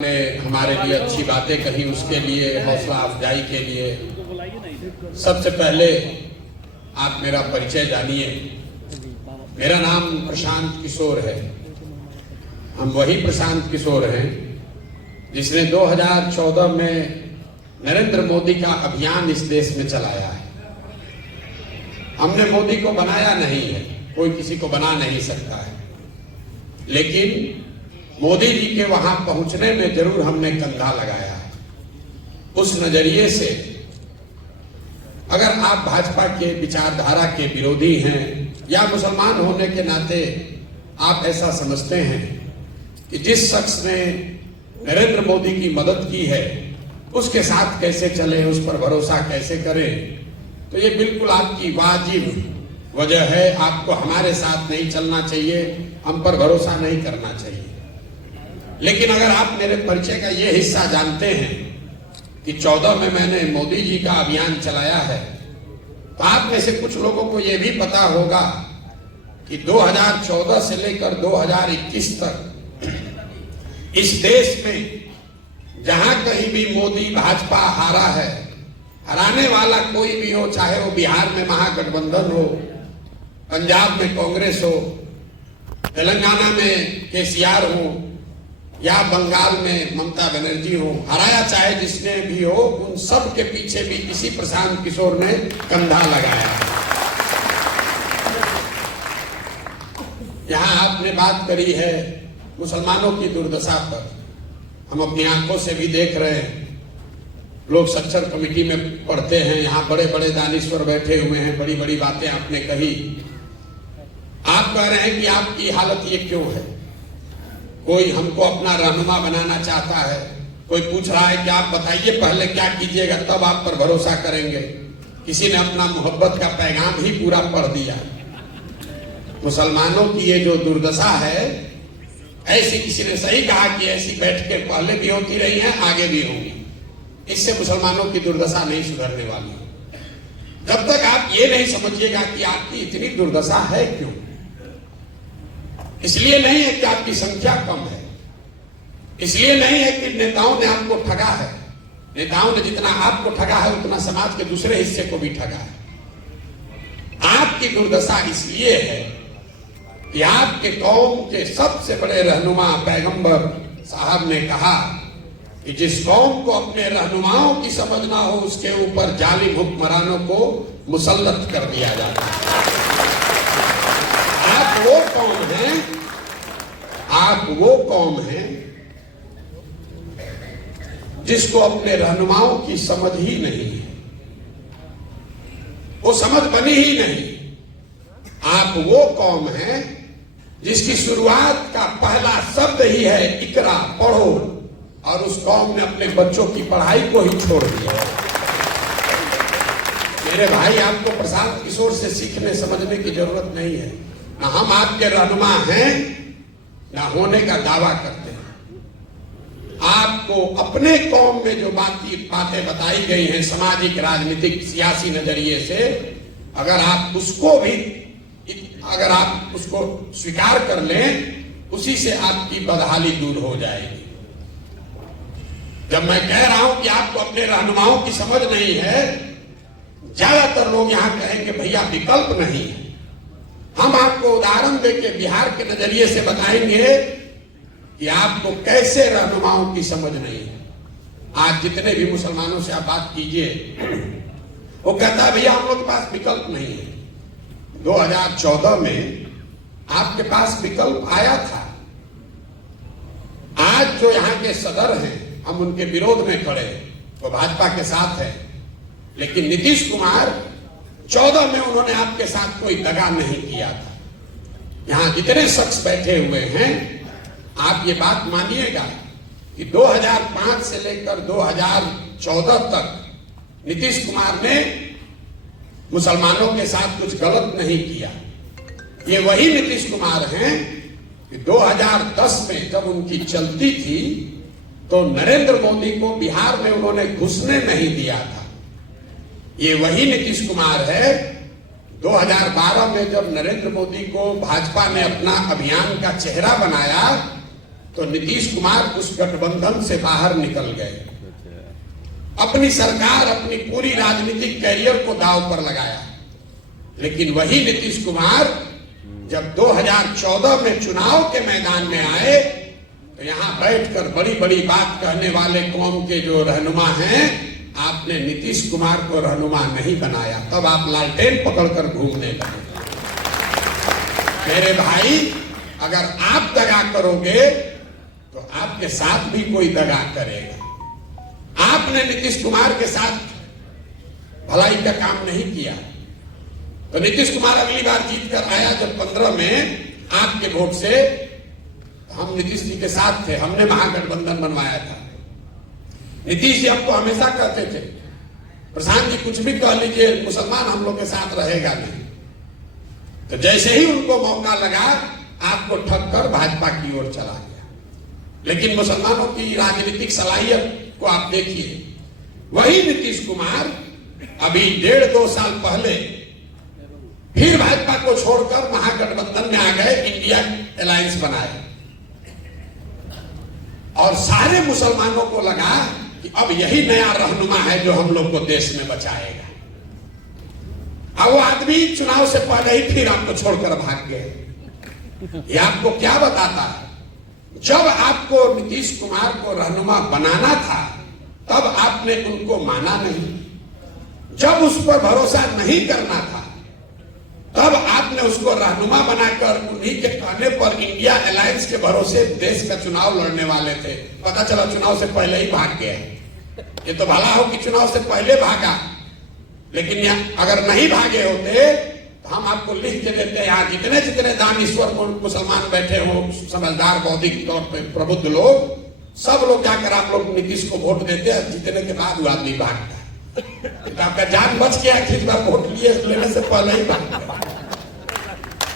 ने हमारे लिए अच्छी बातें कही, उसके लिए, हौसला अफजाई के लिए। सबसे पहले आप मेरा परिचय जानिए। मेरा नाम प्रशांत किशोर है। हम वही प्रशांत किशोर हैं जिसने 2014 में नरेंद्र मोदी का अभियान इस देश में चलाया है। हमने मोदी को बनाया नहीं है, कोई किसी को बना नहीं सकता है, लेकिन मोदी जी के वहां पहुंचने में जरूर हमने कंधा लगाया है। उस नजरिए से अगर आप भाजपा के विचारधारा के विरोधी हैं या मुसलमान होने के नाते आप ऐसा समझते हैं कि जिस शख्स ने नरेंद्र मोदी की मदद की है उसके साथ कैसे चले, उस पर भरोसा कैसे करें, तो ये बिल्कुल आपकी वाजिब वजह है। आपको हमारे साथ नहीं चलना चाहिए, हम पर भरोसा नहीं करना चाहिए। लेकिन अगर आप मेरे परिचय का ये हिस्सा जानते हैं कि 14 में मैंने मोदी जी का अभियान चलाया है, तो आप में से कुछ लोगों को ये भी पता होगा कि 2014 से लेकर 2021 तक इस देश में जहां कहीं भी मोदी भाजपा हारा है, हराने वाला कोई भी हो, चाहे वो बिहार में महागठबंधन हो, पंजाब में कांग्रेस हो, तेलंगाना में केसीआर हो या बंगाल में ममता बनर्जी हो, हराया चाहे जिसने भी हो, उन सब के पीछे भी इसी प्रशांत किशोर ने कंधा लगाया। यहां आपने बात करी है मुसलमानों की दुर्दशा पर। हम अपनी आंखों से भी देख रहे हैं, लोग सच्चर कमेटी में पढ़ते हैं, यहाँ बड़े बड़े दानिश्वर बैठे हुए हैं, बड़ी बड़ी बातें आपने कही। आप कह रहे हैं कि आपकी हालत ये क्यों है। कोई हमको अपना रहनुमा बनाना चाहता है, कोई पूछ रहा है कि आप बताइए पहले क्या कीजिएगा तब आप पर भरोसा करेंगे। किसी ने अपना मोहब्बत का पैगाम ही पूरा पढ़ दिया। मुसलमानों की ये जो दुर्दशा है, ऐसी किसी ने सही कहा कि ऐसी बैठकें पहले भी होती रही हैं, आगे भी होंगी। इससे मुसलमानों की दुर्दशा नहीं सुधरने वाली। जब तक आप ये नहीं समझिएगा कि आपकी इतनी दुर्दशा है क्यों, इसलिए नहीं है कि आपकी संख्या कम है, इसलिए नहीं है कि नेताओं ने आपको ठगा है। नेताओं ने जितना आपको ठगा है उतना समाज के दूसरे हिस्से को भी ठगा है। आपकी दुर्दशा इसलिए है कि आपके कौम के सबसे बड़े रहनुमा पैगंबर साहब ने कहा कि जिस कौम को अपने रहनुमाओं की समझ ना हो उसके ऊपर जालिम हुक्मरानों को मुसल्लत कर दिया जाता है। आप वो कौम हैं जिसको अपने रहनुमाओं की समझ ही नहीं है, वो समझ बनी ही नहीं। आप वो कौम हैं जिसकी शुरुआत का पहला शब्द ही है इकरा, पढ़ो, और उस कौम ने अपने बच्चों की पढ़ाई को ही छोड़ दिया। मेरे भाई, आपको प्रशांत किशोर से सीखने समझने की जरूरत नहीं है। ना हम आपके रहनुमा हैं, ना होने का दावा करते हैं। आपको अपने कौम में जो बातें बताई गई हैं सामाजिक, राजनीतिक, सियासी नजरिए से, अगर आप उसको स्वीकार कर लें, उसी से आपकी बदहाली दूर हो जाएगी। जब मैं कह रहा हूं कि आपको अपने रहनुमाओं की समझ नहीं है, ज्यादातर लोग यहां कहेंगे भैया विकल्प नहीं है। हम आपको उदाहरण देके बिहार के नजरिए से बताएंगे कि आपको कैसे रहनुमाओं की समझ नहीं है। आज जितने भी मुसलमानों से आप बात कीजिए, वो कहता है भैया हम लोग के पास विकल्प नहीं है। 2014 में आपके पास विकल्प आया था। आज जो यहाँ के सदर हैं, हम उनके विरोध में खड़े, वो भाजपा के साथ है, लेकिन नीतीश कुमार 14 में उन्होंने आपके साथ कोई दगा नहीं किया था। यहां जितने शख्स बैठे हुए हैं, आप ये बात मानिएगा कि 2005 से लेकर 2014 तक नीतीश कुमार ने मुसलमानों के साथ कुछ गलत नहीं किया। ये वही नीतीश कुमार हैं कि 2010 में जब उनकी चलती थी तो नरेंद्र मोदी को बिहार में उन्होंने घुसने नहीं दिया था। ये वही नीतीश कुमार है 2012 में जब नरेंद्र मोदी को भाजपा ने अपना अभियान का चेहरा बनाया तो नीतीश कुमार उस गठबंधन से बाहर निकल गए, अपनी सरकार, अपनी पूरी राजनीतिक कैरियर को दांव पर लगाया। लेकिन वही नीतीश कुमार जब 2014 में चुनाव के मैदान में आए तो यहां बैठकर बड़ी बड़ी बात कहने वाले कौम के जो रहनुमा हैं, आपने नीतीश कुमार को रहनुमा नहीं बनाया, तब आप लालटेन पकड़कर घूमने लगे। मेरे भाई, अगर आप दगा करोगे तो आपके साथ भी कोई दगा करेगा। आपने नीतीश कुमार के साथ भलाई का काम नहीं किया, तो नीतीश कुमार अगली बार जीत कर आया जब 15 में आपके वोट से, हम नीतीश जी के साथ थे, हमने महागठबंधन बनवाया था। नीतीश जी अब तो हमेशा कहते थे, प्रशांत जी कुछ भी कह लीजिए, मुसलमान हम लोग के साथ रहेगा नहीं। तो जैसे ही उनको मौका लगा, आपको ठग कर भाजपा की ओर चला गया। लेकिन मुसलमानों की राजनीतिक सलाहियत को आप देखिए, वही नीतीश कुमार अभी 1.5-2 साल पहले फिर भाजपा को छोड़कर महागठबंधन में आ गए, इंडिया अलायंस बनाए, और सारे मुसलमानों को लगा कि अब यही नया रहनुमा है जो हम लोग को देश में बचाएगा। अब वो आदमी चुनाव से पहले ही फिर आपको छोड़कर भाग गए। ये आपको क्या बताता है? जब आपको नीतीश कुमार को रहनुमा बनाना था, तब आपने उनको माना नहीं। जब उस पर भरोसा नहीं करना था, तब आपने उसको रहनुमा बनाकर उन्हीं के कहने पर इंडिया अलायंस के भरोसे देश का चुनाव लड़ने वाले थे। पता चला चुनाव से पहले ही भाग गया। ये तो भला हो कि चुनाव से पहले भागा, लेकिन अगर नहीं भागे होते तो हम आपको लिख के देते, यहाँ जितने जितने दानीश्वर मुसलमान बैठे हो, समझदार बौद्धिक तौर पर प्रबुद्ध लोग, सब लोग जाकर आप लोग नीतीश को वोट देते हैं। जीतने के बाद वो आदमी भागता है। तो आपका जान बच गया कि इस बार वोट लिए लेने से पहले ही भाग गया।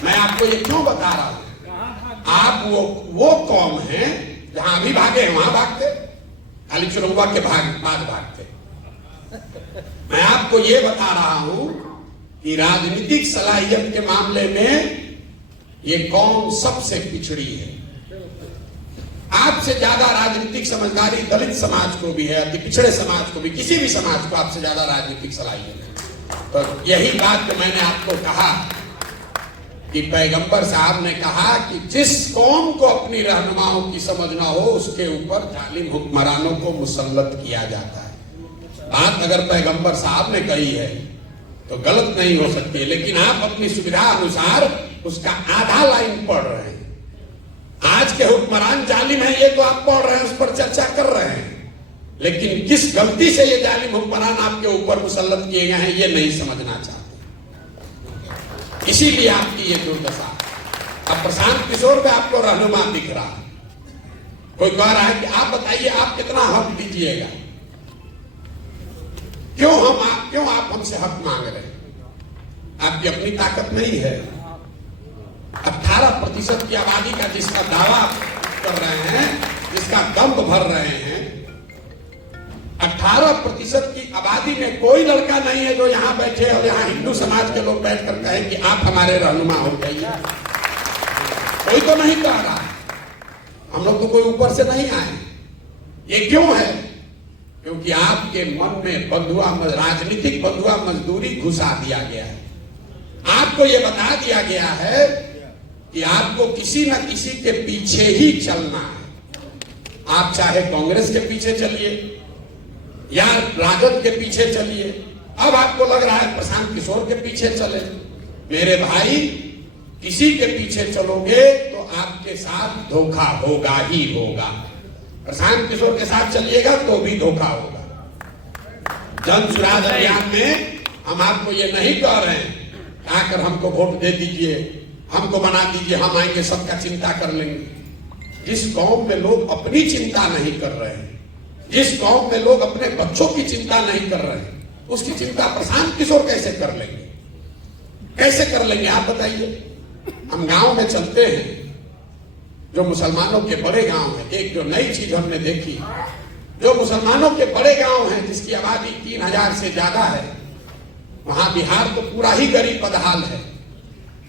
मैं आपको ये क्यों बता रहा हूं? आप वो कौम है जहां अभी भागे वहां भागते, खाली चुनाव के बाद भागते। मैं आपको ये बता रहा हूं कि राजनीतिक सलाहियत के मामले में ये कौम सबसे पिछड़ी है। आपसे ज्यादा राजनीतिक समझदारी दलित समाज को भी है, अति पिछड़े समाज को भी, किसी भी समाज को आपसे ज्यादा राजनीतिक सलाहियत है। तो यही बात तो मैंने आपको कहा कि पैगंबर साहब ने कहा कि जिस कौम को अपनी रहनुमाओं की समझ ना हो, उसके ऊपर जालिम हुक्मरानों को मुसल्लत किया जाता है। बात अगर पैगंबर साहब ने कही है तो गलत नहीं हो सकती, लेकिन आप अपनी सुविधा अनुसार उसका आधा लाइन पढ़ रहे हैं। आज के हुक्मरान जालिम है, ये तो आप पढ़ रहे हैं, उस पर चर्चा कर रहे हैं, लेकिन किस गलती से ये जालिम हुक्मरान आपके ऊपर मुसल्लत किए गए हैं, ये नहीं समझना चाहते। इसीलिए आपकी ये दुर्दशा। अब प्रशांत किशोर का आपको रहनुमा दिख रहा है, कोई कह रहा है कि आप बताइए आप कितना हक दीजिएगा, क्यों आप हमसे हक मांग रहे हैं? आपकी अपनी ताकत नहीं है। 18% की आबादी का जिसका दावा कर रहे हैं, जिसका दम्भ भर रहे हैं, 18% की आबादी में कोई लड़का नहीं है जो यहां बैठे और यहां हिंदू समाज के लोग बैठकर कहें कि आप हमारे रहनुमा हो जाइए। कोई तो नहीं कह रहा। हम लोग तो कोई ऊपर से नहीं आए। ये क्यों है? क्योंकि आपके मन में राजनीतिक बंधुआ मजदूरी घुसा दिया गया है। आपको यह बता दिया गया है कि आपको किसी न किसी के पीछे ही चलना है। आप चाहे कांग्रेस के पीछे चलिए या राजद के पीछे चलिए, अब आपको लग रहा है प्रशांत किशोर के पीछे चले। मेरे भाई, किसी के पीछे चलोगे तो आपके साथ धोखा होगा ही होगा। प्रशांत किशोर के साथ चलिएगा तो भी धोखा होगा। जन सुराज अभियान में हम आपको ये नहीं कह रहे हैं आकर हमको वोट दे दीजिए, हमको बना दीजिए, हम आएंगे सबका चिंता कर लेंगे। जिस कौम में लोग अपनी चिंता नहीं कर रहे हैं, जिस कौम में लोग अपने बच्चों की चिंता नहीं कर रहे हैं, उसकी चिंता प्रशांत किशोर कैसे कर लेंगे? कैसे कर लेंगे आप बताइए? हम गांव में चलते हैं, जो मुसलमानों के बड़े गांव हैं, एक जो नई चीज हमने देखी, जो मुसलमानों के बड़े गांव हैं जिसकी आबादी 3000 से ज्यादा है, वहां बिहार तो पूरा ही गरीब बदहाल है,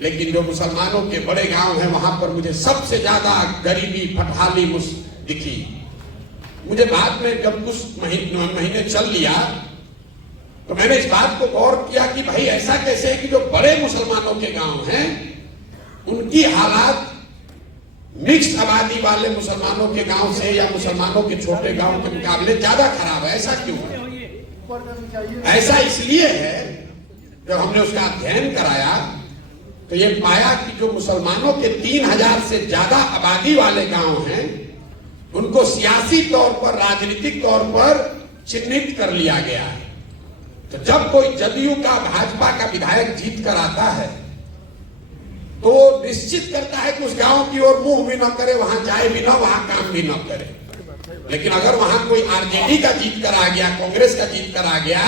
लेकिन जो मुसलमानों के बड़े गांव हैं वहां पर मुझे सबसे ज्यादा गरीबी फटहाली दिखी। मुझे बाद में जब कुछ महीने चल लिया तो मैंने इस बात को गौर किया कि भाई ऐसा कैसे है कि जो बड़े मुसलमानों के गांव हैं उनकी हालात मिक्स्ड आबादी वाले मुसलमानों के गांव से या मुसलमानों के छोटे गांव के मुकाबले ज्यादा खराब है। ऐसा क्यों है? ऐसा इसलिए है, जब हमने उसका अध्ययन कराया तो ये पाया कि जो मुसलमानों के 3000 से ज्यादा आबादी वाले गांव हैं उनको सियासी तौर पर, राजनीतिक तौर पर चिन्हित कर लिया गया है। तो जब कोई जदयू का, भाजपा का विधायक जीत कर आता है तो निश्चित करता है कि उस गांव की ओर मुंह भी न करे, वहां जाए भी ना, वहां काम भी न करे। लेकिन अगर वहां कोई आरजेडी का जीत कर आ गया, कांग्रेस का जीत कर आ गया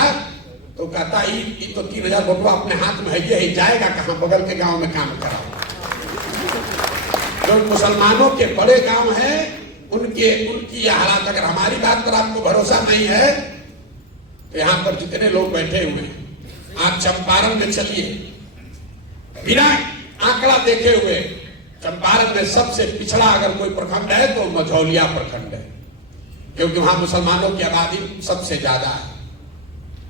तो कहता है तो 3000 वोट अपने हाथ में है, ये जाएगा कहां, बगल के गांव में काम कराओ। जो मुसलमानों के बड़े गांव हैं उनकी यह हालात, अगर हमारी बात पर आपको भरोसा नहीं है तो यहां पर जितने लोग बैठे हुए हैं आप चंपारण में चलिए, बिना आंकड़ा देखे हुए चंपारण में सबसे पिछड़ा अगर कोई प्रखंड है तो मझौलिया प्रखंड है, क्योंकि वहां मुसलमानों की आबादी सबसे ज्यादा है।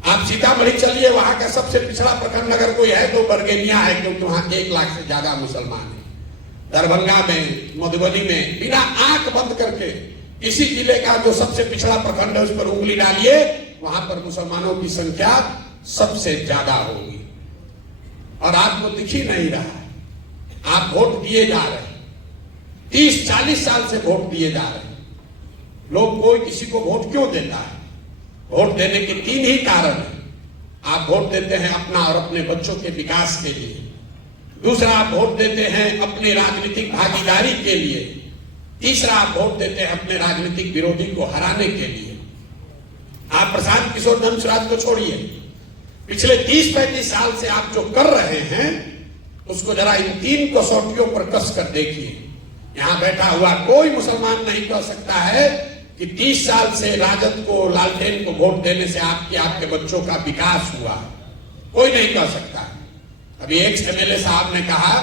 आप सीतामढ़ी चलिए, वहां का सबसे पिछड़ा प्रखंड अगर कोई है तो बरगेनिया है, क्योंकि वहां 1 लाख से ज्यादा मुसलमान है। दरभंगा में, मधुबनी में बिना आंख बंद करके किसी जिले का जो सबसे पिछड़ा प्रखंड है उस पर उंगली डालिए, वहां पर मुसलमानों की संख्या सबसे ज्यादा होगी। और आपको दिख ही नहीं रहा है, आप वोट दिए जा रहे हैं, 30-40 साल से वोट दिए जा रहे हैं। लोग कोई किसी को वोट क्यों देता है? वोट देने के 3 ही कारण हैं। आप वोट देते हैं अपना और अपने बच्चों के विकास के लिए, दूसरा आप वोट देते हैं अपने राजनीतिक भागीदारी के लिए, तीसरा आप वोट देते हैं अपने राजनीतिक विरोधी को हराने के लिए। आप प्रशांत किशोर धर्मस्वराज को छोड़िए, पिछले 30-35 साल से आप जो कर रहे हैं उसको जरा इन 3 कसौटियों पर कस कर देखिए। यहां बैठा हुआ कोई मुसलमान नहीं कह सकता है कि 30 साल से राजद को, लालटेन को वोट देने से आपके बच्चों का विकास हुआ, कोई नहीं कह सकता। अभी एक एमएलए साहब ने कहा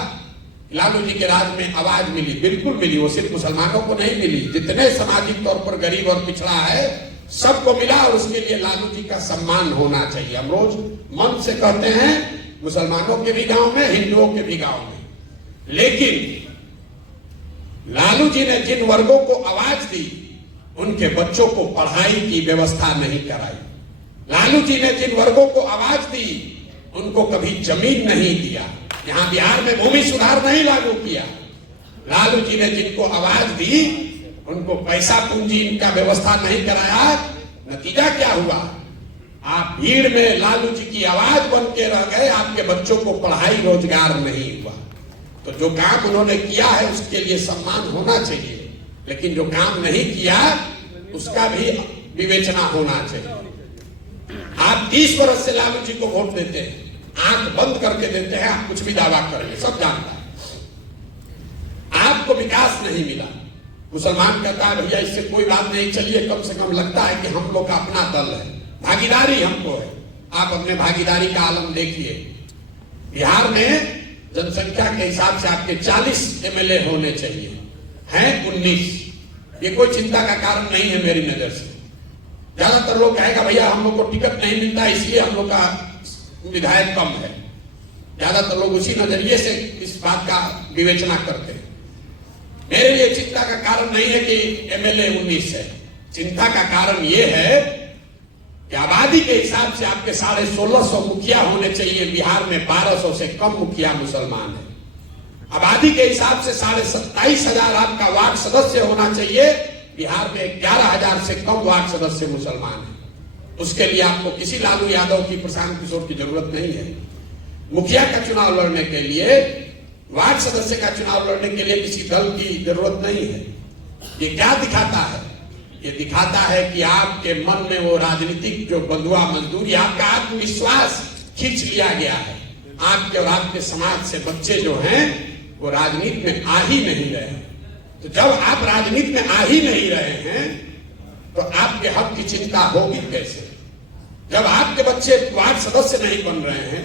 लालू जी के राज में आवाज मिली, बिल्कुल मिली, वो सिर्फ मुसलमानों को नहीं मिली, जितने सामाजिक तौर पर गरीब और पिछड़ा है सबको मिला, और उसके लिए लालू जी का सम्मान होना चाहिए। हम रोज मन से कहते हैं मुसलमानों के भी गांव में, हिंदुओं के भी गांव में, लेकिन लालू जी ने जिन वर्गों को आवाज दी उनके बच्चों को पढ़ाई की व्यवस्था नहीं कराई। लालू जी ने जिन वर्गों को आवाज दी उनको कभी जमीन नहीं दिया। यहां बिहार में भूमि सुधार नहीं लागू किया। लालू जी ने जिनको आवाज दी उनको पैसा पूंजी इनका व्यवस्था नहीं कराया। नतीजा क्या हुआ? आप भीड़ में लालू जी की आवाज बन के रह गए, आपके बच्चों को पढ़ाई रोजगार नहीं हुआ। तो जो काम उन्होंने किया है उसके लिए सम्मान होना चाहिए, लेकिन जो काम नहीं किया उसका भी विवेचना होना चाहिए। आप 30 वर्ष से लालू जी को वोट देते हैं, आंख बंद करके देते हैं, आप कुछ भी दावा करेंगे, सब जानता है। आपको विकास नहीं मिला। मुसलमान कहता है भैया इससे कोई बात नहीं, चलिए कम से कम लगता है कि हम लोग का अपना दल है, भागीदारी हमको है। आप अपने भागीदारी का आलम देखिए। बिहार में जनसंख्या के हिसाब से आपके 40 एमएलए होने चाहिए, हैं 19। ये कोई चिंता का कारण नहीं है मेरी नजर से। ज्यादातर लोग कहेगा भैया हम लोग को टिकट नहीं मिलता इसलिए हम लोग का विधायक कम है। ज्यादातर लोग उसी नजरिए से इस बात का विवेचना करते हैं। मेरे लिए चिंता का कारण नहीं है कि एमएलए 19 है। चिंता का कारण यह है कि आबादी के हिसाब से आपके 1650 मुखिया होने चाहिए। बिहार में 1200 से कम मुखिया मुसलमान है। आबादी के हिसाब से 27,500 आपका वार्ड सदस्य होना चाहिए। बिहार में 11,000 से कम वार्ड सदस्य मुसलमान है। उसके लिए आपको किसी लालू यादव की, प्रशांत किशोर की जरूरत नहीं है। मुखिया का चुनाव लड़ने के लिए, वार्ड सदस्य का चुनाव लड़ने के लिए किसी दल की जरूरत नहीं है। ये क्या दिखाता है? ये दिखाता है कि आपके मन में वो राजनीतिक जो बंधुआ मजदूरी, आपका आत्मविश्वास खींच लिया गया है। आपके और आपके समाज से बच्चे जो हैं वो राजनीति में आ ही नहीं रहे हैं। तो जब आप राजनीति में आ ही नहीं रहे हैं तो आपके हक की चिंता होगी कैसे? जब आपके बच्चे वार्ड सदस्य नहीं बन रहे हैं,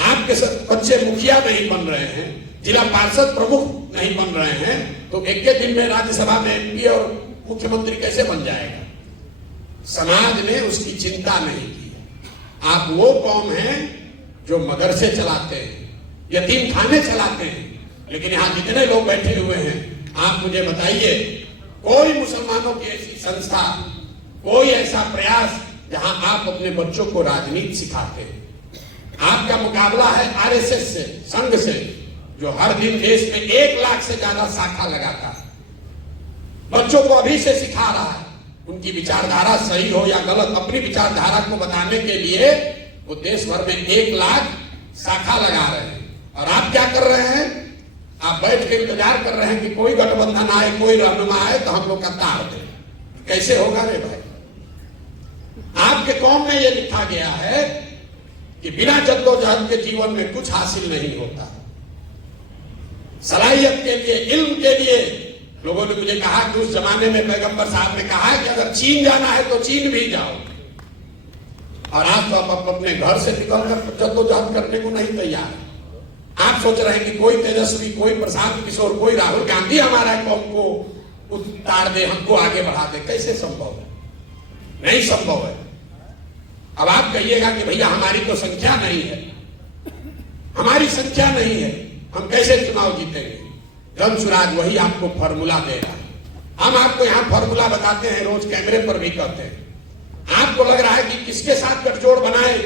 आपके बच्चे मुखिया नहीं बन रहे हैं, जिला पार्षद प्रमुख नहीं बन रहे हैं, तो एक के दिन में राज्यसभा में एमपी और मुख्यमंत्री कैसे बन जाएगा? समाज ने उसकी चिंता नहीं की। आप वो कौम हैं जो मदरसे चलाते हैं, यतीम खाने चलाते हैं, लेकिन यहां जितने लोग बैठे हुए हैं, आप मुझे बताइए कोई मुसलमानों की ऐसी संस्था, कोई ऐसा प्रयास जहां आप अपने बच्चों को राजनीति सिखाते हैं? आपका मुकाबला है आरएसएस से, संघ से, जो हर दिन देश में 1 लाख से ज्यादा शाखा लगाता है, बच्चों को अभी से सिखा रहा है। उनकी विचारधारा सही हो या गलत, अपनी विचारधारा को बताने के लिए वो देश भर में 1 लाख शाखा लगा रहे हैं। और आप क्या कर रहे हैं? आप बैठ के इंतजार कर रहे हैं कि कोई गठबंधन आए, कोई रहनुमा आए तो हम लोग का तार दे। कैसे होगा रे भाई? आपके कौम में यह लिखा गया है कि बिना जद्दोजहद के जीवन में कुछ हासिल नहीं होता। सलाहियत के लिए, इल्म के लिए, लोगों ने मुझे कहा कि उस जमाने में पैगंबर साहब ने कहा कि अगर चीन जाना है तो चीन भी जाओ, और आज तो आप अपने घर से निकलकर जद्दोजहद करने को नहीं तैयार। आप सोच रहे हैं कि कोई तेजस्वी, कोई प्रशांत किशोर, कोई राहुल गांधी हमारा कौम को उतार दे, हमको आगे बढ़ा दे। कैसे संभव है? नहीं संभव है। अब आप कहिएगा कि भैया हमारी तो संख्या नहीं है, हमारी संख्या नहीं है, हम कैसे चुनाव जीतेंगे? धन सुराज वही आपको फॉर्मूला दे रहा है। हम आपको यहां फॉर्मूला बताते हैं, रोज कैमरे पर भी कहते हैं। आपको लग रहा है कि किसके साथ गठजोड़ बनाए,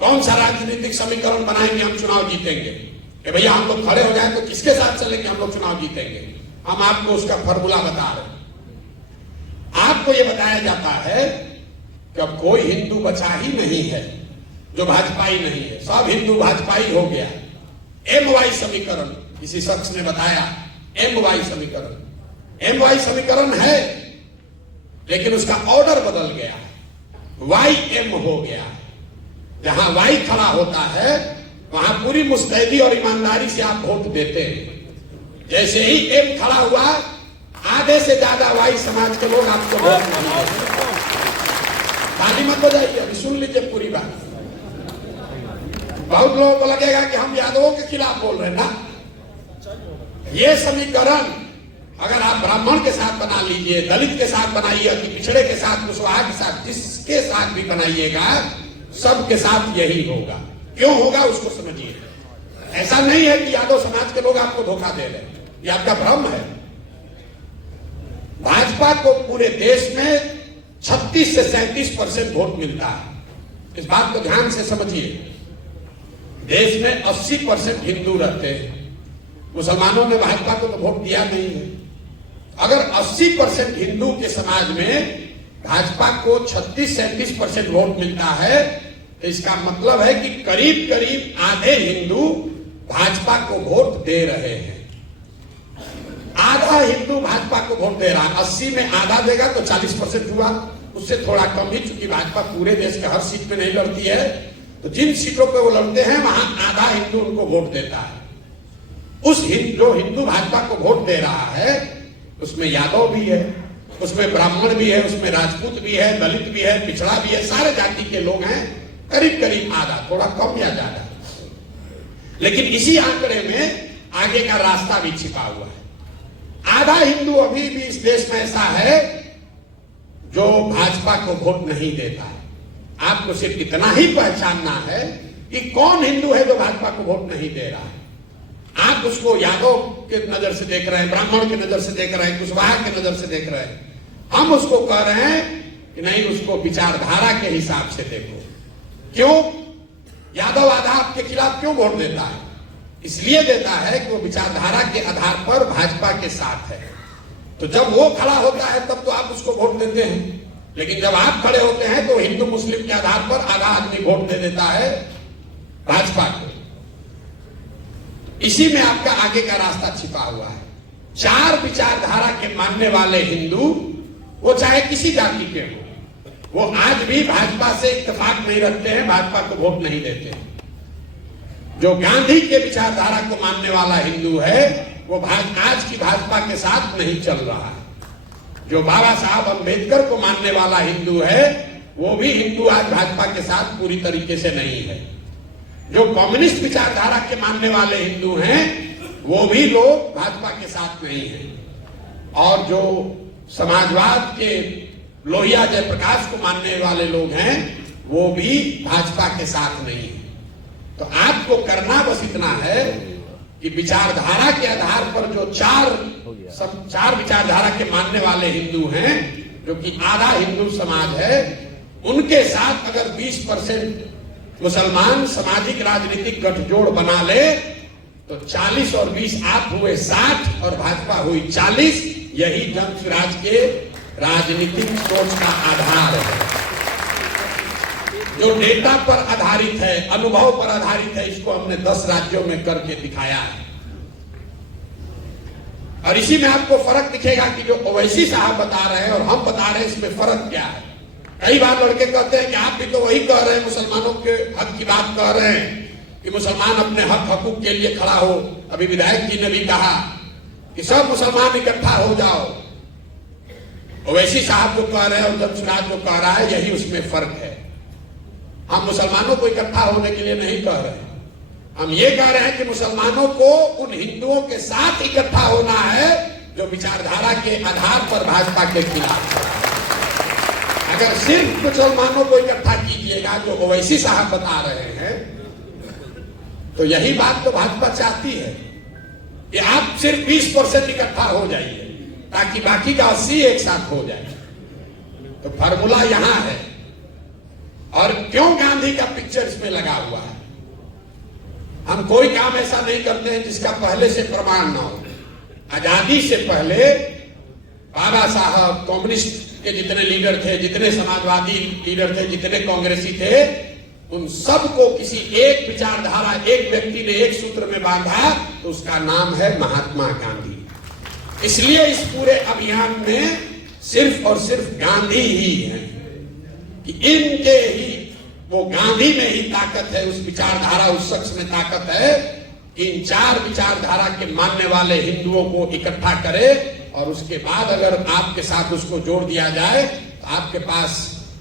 कौन सा राजनीतिक समीकरण बनाएंगे हम चुनाव जीतेंगे? कि भैया हम लोग खड़े हो जाए तो किसके साथ चलेंगे हम लोग चुनाव जीतेंगे? हम आपको उसका फॉर्मूला बता रहे हैं। आपको यह बताया जाता है कि अब कोई हिंदू बचा ही नहीं है जो भाजपाई नहीं है, सब हिंदू भाजपाई हो गया। MY समीकरण किसी शख्स ने बताया, MY समीकरण है, लेकिन उसका ऑर्डर बदल गया, YM हो गया। जहां Y खड़ा होता है वहां पूरी मुस्तैदी और ईमानदारी से आप वोट देते हैं। जैसे ही M खड़ा हुआ, आधे से ज्यादा Y समाज के लोग आपको वोट नहीं देते। ताली मत बजाइए, अभी सुन लीजिए पूरी बात। बहुत लोगों को लगेगा कि हम यादवों के खिलाफ बोल रहे हैं ना। ये समीकरण अगर आप ब्राह्मण के साथ बना लीजिए, दलित के साथ बनाइए, कि पिछड़े के साथ, कुशवाहा के साथ, जिसके साथ भी बनाइएगा, सबके साथ यही होगा। क्यों होगा उसको समझिए। ऐसा नहीं है कि यादव समाज के लोग आपको धोखा दे रहे हैं, ये आपका भ्रम है। भाजपा को पूरे देश में 36 से 37% वोट मिलता है। इस बात को ध्यान से समझिए। देश में 80% हिंदू रहते हैं, मुसलमानों ने भाजपा को तो वोट दिया नहीं है। अगर 80% हिंदू के समाज में भाजपा को 36-37% वोट मिलता है, तो इसका मतलब है कि करीब करीब आधे हिंदू भाजपा को वोट दे रहे हैं। आधा हिंदू भाजपा को वोट दे रहा है। 80 में आधा देगा तो 40% हुआ, उससे थोड़ा कम ही, चूंकि भाजपा पूरे देश के हर सीट पे नहीं लड़ती है, तो जिन सीटों पे वो लड़ते हैं वहां आधा हिंदू उनको वोट देता है। उस जो हिंदू भाजपा को वोट दे रहा है उसमें यादव भी है, उसमें ब्राह्मण भी है, उसमें राजपूत भी है, दलित भी है, पिछड़ा भी है, सारे जाति के लोग हैं। करीब करीब आधा, थोड़ा कम या ज्यादा। लेकिन इसी आंकड़े में आगे का रास्ता भी छिपा हुआ है। आधा हिंदू अभी भी इस देश में ऐसा है जो भाजपा को वोट नहीं देता है। आपको सिर्फ इतना ही पहचानना है कि कौन हिंदू है जो भाजपा को वोट नहीं दे रहा है। आप उसको यादव के नजर से देख रहे हैं, ब्राह्मण के नजर से देख रहे हैं, कुशवाहा के नजर से देख रहे हैं। हम उसको कह रहे हैं कि नहीं, उसको विचारधारा के हिसाब से देखो। क्यों? यादव आधा आपके खिलाफ क्यों वोट देता है? इसलिए देता है कि वो विचारधारा के आधार पर भाजपा के साथ है। तो जब वो खड़ा होता है तब तो आप उसको वोट देते हैं, लेकिन जब आप खड़े होते हैं तो हिंदू मुस्लिम के आधार पर आधा आदमी वोट दे देता है भाजपा को। इसी में आपका आगे का रास्ता छिपा हुआ है। 4 विचारधारा के मानने वाले हिंदू, वो चाहे किसी जाति के हो, वो आज भी भाजपा से इत्तेफाक नहीं रखते हैं, भाजपा को वोट नहीं देते हैं। जो गांधी के विचारधारा को मानने वाला हिंदू है वो आज की भाजपा के साथ नहीं चल रहा है। जो बाबा साहब अंबेडकर को मानने वाला हिंदू है वो भी हिंदू आज भाजपा के साथ पूरी तरीके से नहीं है। जो कम्युनिस्ट विचारधारा के मानने वाले हिंदू हैं वो भी लोग भाजपा के साथ नहीं हैं, और जो समाजवाद के लोहिया जयप्रकाश को मानने वाले लोग हैं वो भी भाजपा के साथ नहीं है। तो आपको करना बस इतना है कि विचारधारा के आधार पर जो चार विचारधारा के मानने वाले हिंदू हैं, जो कि आधा हिंदू समाज है, उनके साथ अगर 20% मुसलमान सामाजिक राजनीतिक गठजोड़ बना ले तो 40 और 20 आप हुए 60 और भाजपा हुई 40। यही जन स्वराज के राजनीतिक सोच का आधार है, जो डेटा पर आधारित है, अनुभव पर आधारित है। इसको हमने 10 राज्यों में करके दिखाया है, और इसी में आपको फर्क दिखेगा कि जो ओवैसी साहब बता रहे हैं और हम बता रहे हैं, इसमें फर्क क्या है। कई बार लड़के कहते हैं कि आप भी तो वही कह रहे हैं, मुसलमानों के हक की बात कह रहे हैं कि मुसलमान अपने हक हकूक के लिए खड़ा हो। अभी विधायक जी ने भी कहा कि सब मुसलमान इकट्ठा हो जाओ। ओवैसी साहब जो कह रहे हैं और जन स्वराज जो कह रहा है, यही उसमें फर्क है। हम मुसलमानों को इकट्ठा होने के लिए नहीं कह रहे, हम ये कह रहे हैं कि मुसलमानों को उन हिंदुओं के साथ इकट्ठा होना है जो विचारधारा के आधार पर भाजपा के खिलाफ है। अगर सिर्फ मुसलमानों को इकट्ठा कीजिएगा जो ओवैसी साहब बता रहे हैं, तो यही बात तो भाजपा चाहती है कि आप सिर्फ 20% इकट्ठा हो जाइए ताकि बाकी का 80 एक साथ हो जाए। तो फार्मूला यहां है। और क्यों गांधी का पिक्चर इसमें लगा हुआ है? हम कोई काम ऐसा नहीं करते हैं जिसका पहले से प्रमाण ना हो। आजादी से पहले बाबा साहब, कम्युनिस्ट के जितने लीडर थे, जितने समाजवादी लीडर थे, जितने कांग्रेसी थे, उन सबको किसी एक विचारधारा, एक व्यक्ति ने एक सूत्र में बांधा, तो उसका नाम है महात्मा गांधी। इसलिए इस पूरे अभियान में सिर्फ और सिर्फ गांधी ही है, कि इनके ही, वो गांधी में ही ताकत है, उस विचारधारा, उस शख्स में ताकत है। इन 4 विचारधारा के मानने वाले हिंदुओं को इकट्ठा करे, और उसके बाद अगर आपके साथ उसको जोड़ दिया जाए तो आपके पास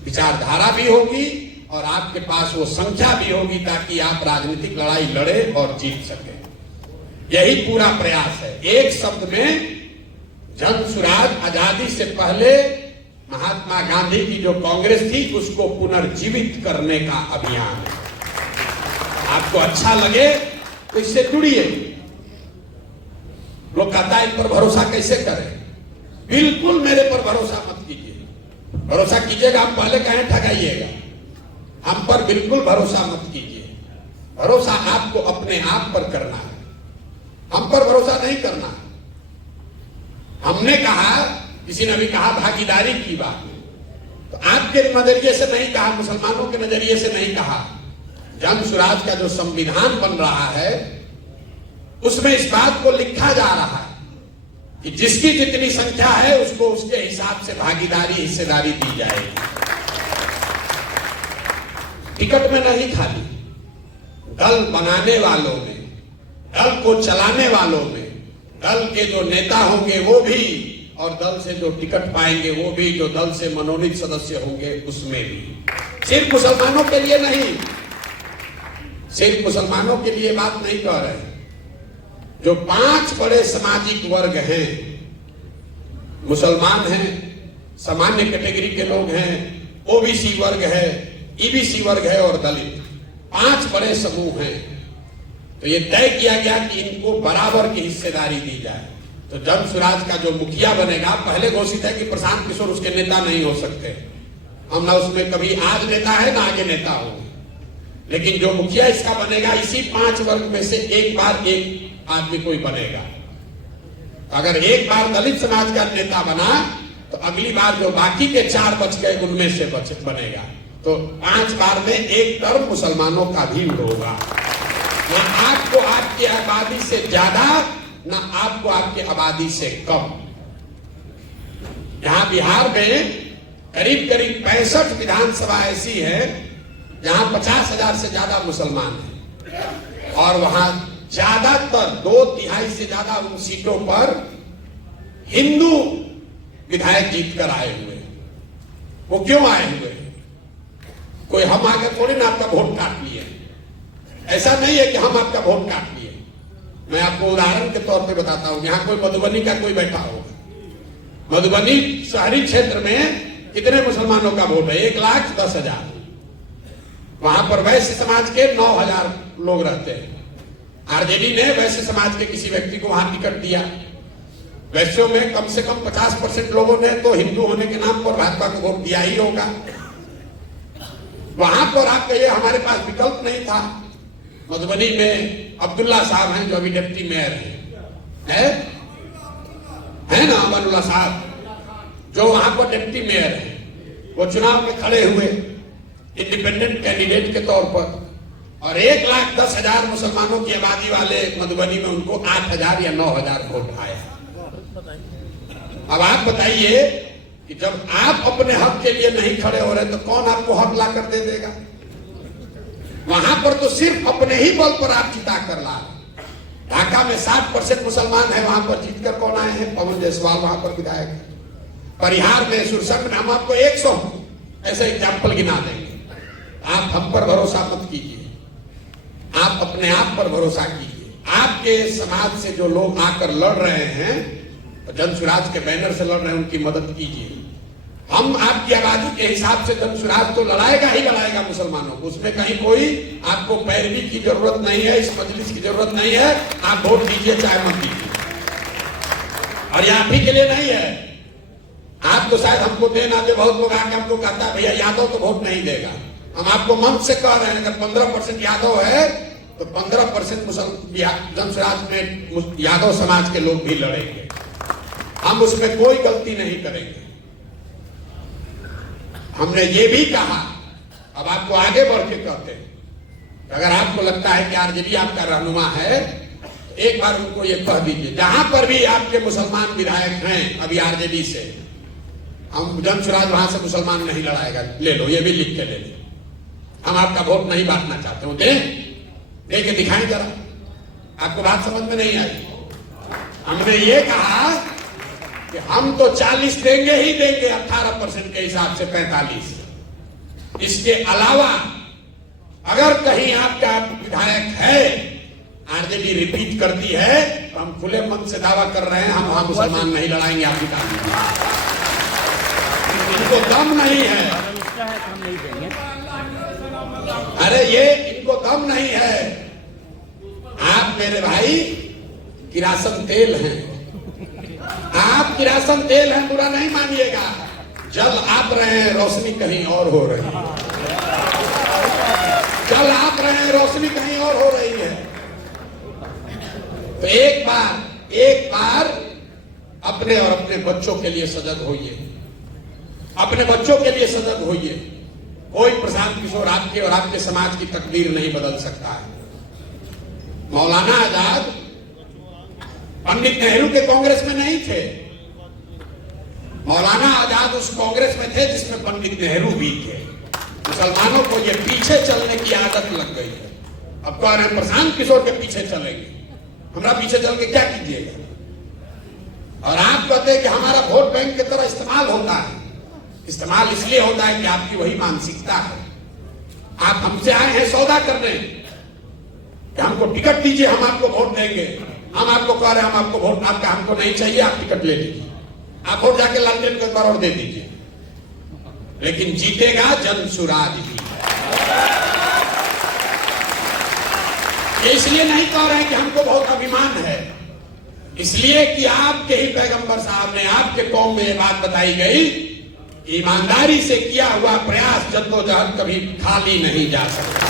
विचारधारा भी होगी और आपके पास वो संख्या भी होगी, ताकि आप राजनीतिक लड़ाई लड़े और जीत सके। यही पूरा प्रयास है। एक शब्द में, जन स्वराज आजादी से पहले महात्मा गांधी की जो कांग्रेस थी उसको पुनर्जीवित करने का अभियान है। आपको अच्छा लगे तो इससे जुड़िए। लोग कहता है इन पर भरोसा कैसे करें? बिल्कुल मेरे पर भरोसा मत कीजिए। भरोसा कीजिएगा, हम पहले कहें ठगाइएगा। हम पर बिल्कुल भरोसा मत कीजिए। भरोसा आपको अपने आप पर करना है, हम पर भरोसा नहीं करना। हमने कहा, किसी ने भी कहा भागीदारी की बात, तो आपके नजरिए से नहीं कहा, मुसलमानों के नजरिए से नहीं कहा। जन स्वराज का जो संविधान बन रहा है उसमें इस बात को लिखा जा रहा है कि जिसकी जितनी संख्या है उसको उसके हिसाब से भागीदारी, हिस्सेदारी दी जाएगी। टिकट में नहीं, खाली दल बनाने वालों में, दल को चलाने वालों में, दल के जो नेता होंगे वो भी, और दल से जो टिकट पाएंगे वो भी, जो दल से मनोनीत सदस्य होंगे उसमें भी। सिर्फ मुसलमानों के लिए नहीं, सिर्फ मुसलमानों के लिए बात नहीं कह रहे। जो 5 बड़े सामाजिक वर्ग हैं, मुसलमान हैं, सामान्य कैटेगरी के लोग हैं, ओबीसी वर्ग है, ईबीसी वर्ग है और दलित, 5 बड़े समूह हैं। तो ये तय किया गया कि इनको बराबर की हिस्सेदारी दी जाए। तो जन स्वराज का जो मुखिया बनेगा, पहले घोषित है कि प्रशांत किशोर उसके नेता नहीं हो सकते। हम ना उसमें कभी आज नेता है ना आगे नेता होंगे, लेकिन जो मुखिया इसका बनेगा, इसी 5 वर्ग में से एक बार एक आदमी कोई बनेगा। अगर एक बार दलित समाज का नेता बना तो अगली बार जो बाकी के 4 बच गए उनमें से बनेगा। तो 5 बार में एक टर्म मुसलमानों का भी होगा। ना आपको आपकी आबादी से ज्यादा, ना आपको आपकी आबादी से कम। यहां बिहार में करीब करीब 65 विधानसभा ऐसी है जहां 50,000 से ज्यादा मुसलमान हैं, और वहां ज्यादातर 2/3 से ज्यादा उन सीटों पर हिंदू विधायक जीत कर आए हुए। वो क्यों आए हुए? कोई हम आकर थोड़ी ना आपका वोट काट लिए। ऐसा नहीं है कि हम आपका वोट काट लिए। मैं आपको उदाहरण के तौर पे बताता हूं, यहाँ कोई मधुबनी का कोई बैठा होगा, मधुबनी शहरी क्षेत्र में कितने मुसलमानों का वोट है? 1,10,000। वहां पर वैश्य समाज के 9,000 लोग रहते हैं। आरजेडी ने वैश्य समाज के किसी व्यक्ति को वहां टिकट दिया। वैश्यों में कम से कम 50% लोगों ने तो हिंदू होने के नाम पर भाजपा को वोट दिया ही होगा। वहां पर आप कहिए हमारे पास विकल्प नहीं था। मधुबनी में अब्दुल्ला साहब हैं जो अभी डिप्टी मेयर है ना, अब्दुल्ला साहब जो वहां पर डिप्टी मेयर है, वो चुनाव में खड़े हुए इंडिपेंडेंट कैंडिडेट के तौर पर, और 1,10,000 मुसलमानों की आबादी वाले मधुबनी में उनको 8,000 या 9,000 वोट आया। अब आप बताइए कि जब आप अपने हक के लिए नहीं खड़े हो रहे तो कौन आपको हक ला कर दे देगा? वहां पर तो सिर्फ अपने ही बल पर आप जिता कर ला। ढाका में 60% मुसलमान है, वहां पर जीतकर कौन आए हैं? पवन जायसवाल वहां पर विधायक है। परिहार में, सुरसंड में हम आपको 100 ऐसे एग्जाम्पल गिना देंगे। आप हम पर भरोसा मत कीजिए, आप अपने आप पर भरोसा कीजिए। आपके समाज से जो लोग आकर लड़ रहे हैं, जन स्वराज के बैनर से लड़ रहे हैं, उनकी मदद कीजिए। हम आपकी आबादी के हिसाब से जन स्वराज तो लड़ाएगा ही लड़ाएगा मुसलमानों को, उसमें कहीं कोई आपको पैरवी की जरूरत नहीं है, इस मजलिस की जरूरत नहीं है। आप वोट दीजिए चाहे मत दीजिए, और ये आप ही के लिए नहीं है। आप तो शायद हमको दे ना दे, बहुत लोग आके हमको कहता है भैया यादव तो वोट नहीं देगा। हम आपको मन से कह रहे हैं, अगर 15% यादव है तो 15% जन स्वराज में यादव समाज के लोग भी लड़ेंगे। हम उसमें कोई गलती नहीं करेंगे। हमने ये भी कहा, अब आपको आगे बढ़ के कहते हैं, अगर आपको लगता है कि आरजेडी आपका रहनुमा है, तो एक बार उनको ये कह दीजिए, जहां पर भी आपके मुसलमान विधायक हैं अभी आरजेडी से, हम जन स्वराज वहां से मुसलमान नहीं लड़ाएगा, ले लो, ये भी लिख के ले लो। हम आपका वोट नहीं बांटना चाहते हो, दे के दिखाएं जरा। आपको बात समझ में नहीं आई? हमने ये कहा कि हम तो 40 देंगे ही देंगे, 18% के हिसाब से 45। इसके अलावा अगर कहीं आपका विधायक है, आरजेडी रिपीट करती है, तो हम खुले मन से दावा कर रहे हैं, हम वहां मुसलमान नहीं लड़ाएंगे। आपकी इनको दम नहीं है, अरे ये इनको दम नहीं है। आप मेरे भाई किरासन तेल हैं, आप किरासन तेल हैं, बुरा नहीं मानिएगा। जल आप रहे हैं, रोशनी कहीं और हो रही है। जल आप रहे हैं, रोशनी कहीं और हो रही है। तो एक बार अपने और अपने बच्चों के लिए सजग होइए, अपने बच्चों के लिए सजग होइए। कोई प्रशांत किशोर आपके और आपके समाज की तकदीर नहीं बदल सकता है। मौलाना आजाद पंडित नेहरू के कांग्रेस में नहीं थे, मौलाना आजाद उस कांग्रेस में थे जिसमें पंडित नेहरू भी थे। मुसलमानों को ये पीछे चलने की आदत लग गई है। अब कह रहे हैं प्रशांत किशोर के पीछे चलेंगे, हमारा पीछे चल के क्या कीजिएगा? और आप कहते हैं कि हमारा वोट बैंक की तरह इस्तेमाल होता है। इस्तेमाल इसलिए होता है कि आपकी वही मानसिकता है। आप हमसे आए हैं सौदा करने कि हमको टिकट दीजिए, हम आपको वोट देंगे। हम आपको कह रहे हैं हम आपको वोट आपका हमको नहीं चाहिए, आप टिकट ले लीजिए, आप वोट जाके लालटेन को एक बार और दे दीजिए। लेकिन जीतेगा जन स्वराज ही। ये इसलिए नहीं कह रहे हैं कि हमको बहुत अभिमान है, इसलिए कि आपके ही पैगंबर साहब ने, आपके कौम में ये बात बताई गई, ईमानदारी से किया हुआ प्रयास जद्दोजहद कभी खाली नहीं जा सकता।